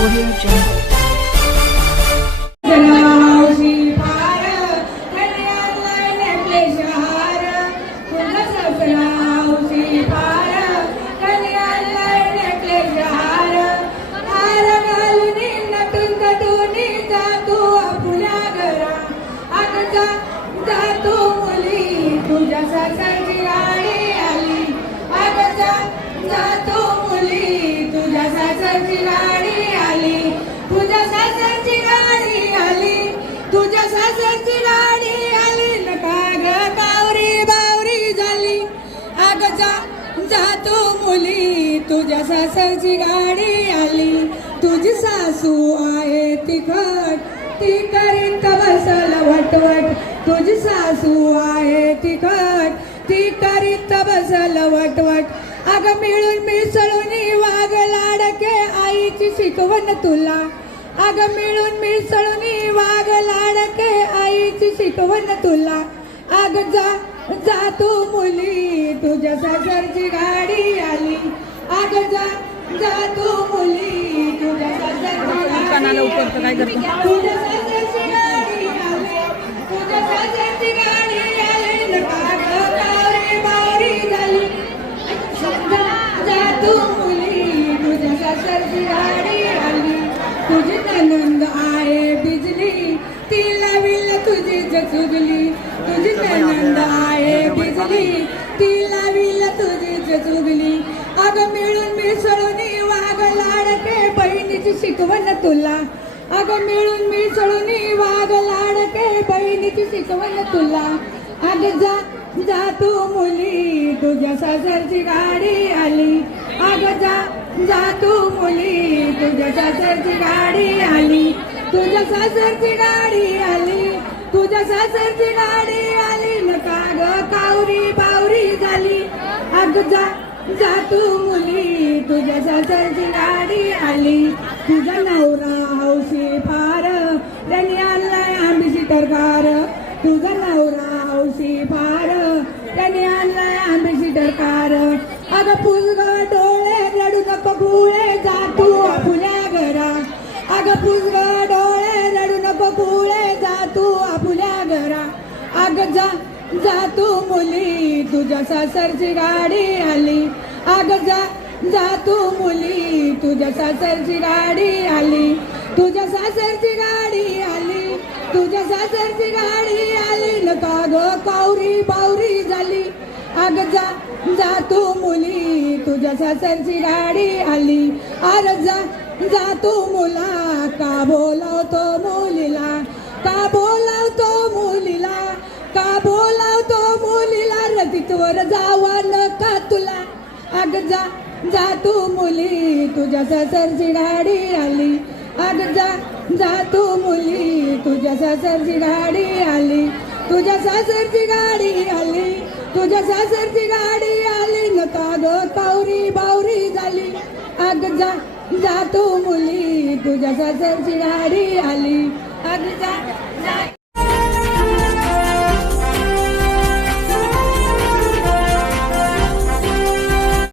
Audio Jungle. तुझ्या सासरची गाडी आली नका ग कावरी बावरी झाली अग जा तू मुली तुझ्या सासरची गाडी आली तुझी सासू आहे तिखट ती करीत बसल वटवट तुझी सासू आहे तिखट ती करीत बसल वटवट अग मिळून मिसळून वाग लाडके आईची शिकवण तुला अग मिळून मिसळून वाग लाडके आईची शिकवण तुला अग जा तू मुली तुझ्या सासरची गाडी आली अग जा तू मुली तुझ्या सासरची गाडी तुझ्या सासरची गाडी आली तुझ्या सासरची गाडी आली नका ग कावरी बावरी झाली जा तू मुली तुझ्या सासरची गाडी आली तुझी ननंद आहे बिजली तिला विल तुझी चुगली तुझी ननंद आहे बिजली तिला विल तुझी चुगली अग मिळून मिसळून वाग लाडके बहिणीची शिकवण तुला अग मिळून मिसळून वाग लाडके बहिणीची शिकवण तुला अग जा तू मुली तुझ्या सासरची गाडी आली अग जा तू मुली तुझ्या सासरची गाडी आली तुझ्या सासरची गाडी आली तुझ्या सासरची गाडी आली नका ग कावरी बावरी झाली अग जा तू मुली तुझ्या सासरची गाडी आली तुझा नवरा हौशी फार त्यांनी आणलाय आंबी सिटरकार तुझा नवरा हौशी फार त्यांनी आणलाय आंबी सिटरकार अग फुलग डोळे रडू नको गुळे जा तू आपुल्या घरा अग फुलग डोळे रडू नको गुळे जा तू आपुल्या घरा अग जा तू मुली तुझ्या सासरची गाडी आली अग जा तू मुली तुझ्या सासरची गाडी आली तुझ्या सासरची गाडी आली तुझ्या सासरची गाडी आली नका ग कावरी बावरी झाली अग जा तू मुली तुझ्या सासरची गाडी आली अरे जा तू मुला का बोलावतो मुलीला का बोलावतो मुलीला का बोलावतो मुलीला रतीवर जावा नका तुला अग जा तू मुली तुझ्या सासरची गाडी आली अग जा तू मुली तुझ्या सासरची गाडी आली तुझ्या सासरची गाडी आली तुझ्या सासरची गाडी आली नका ग कावरी बावरी झाली अग जा तू मुली तुझ्या सासरची गाडी आली अग जा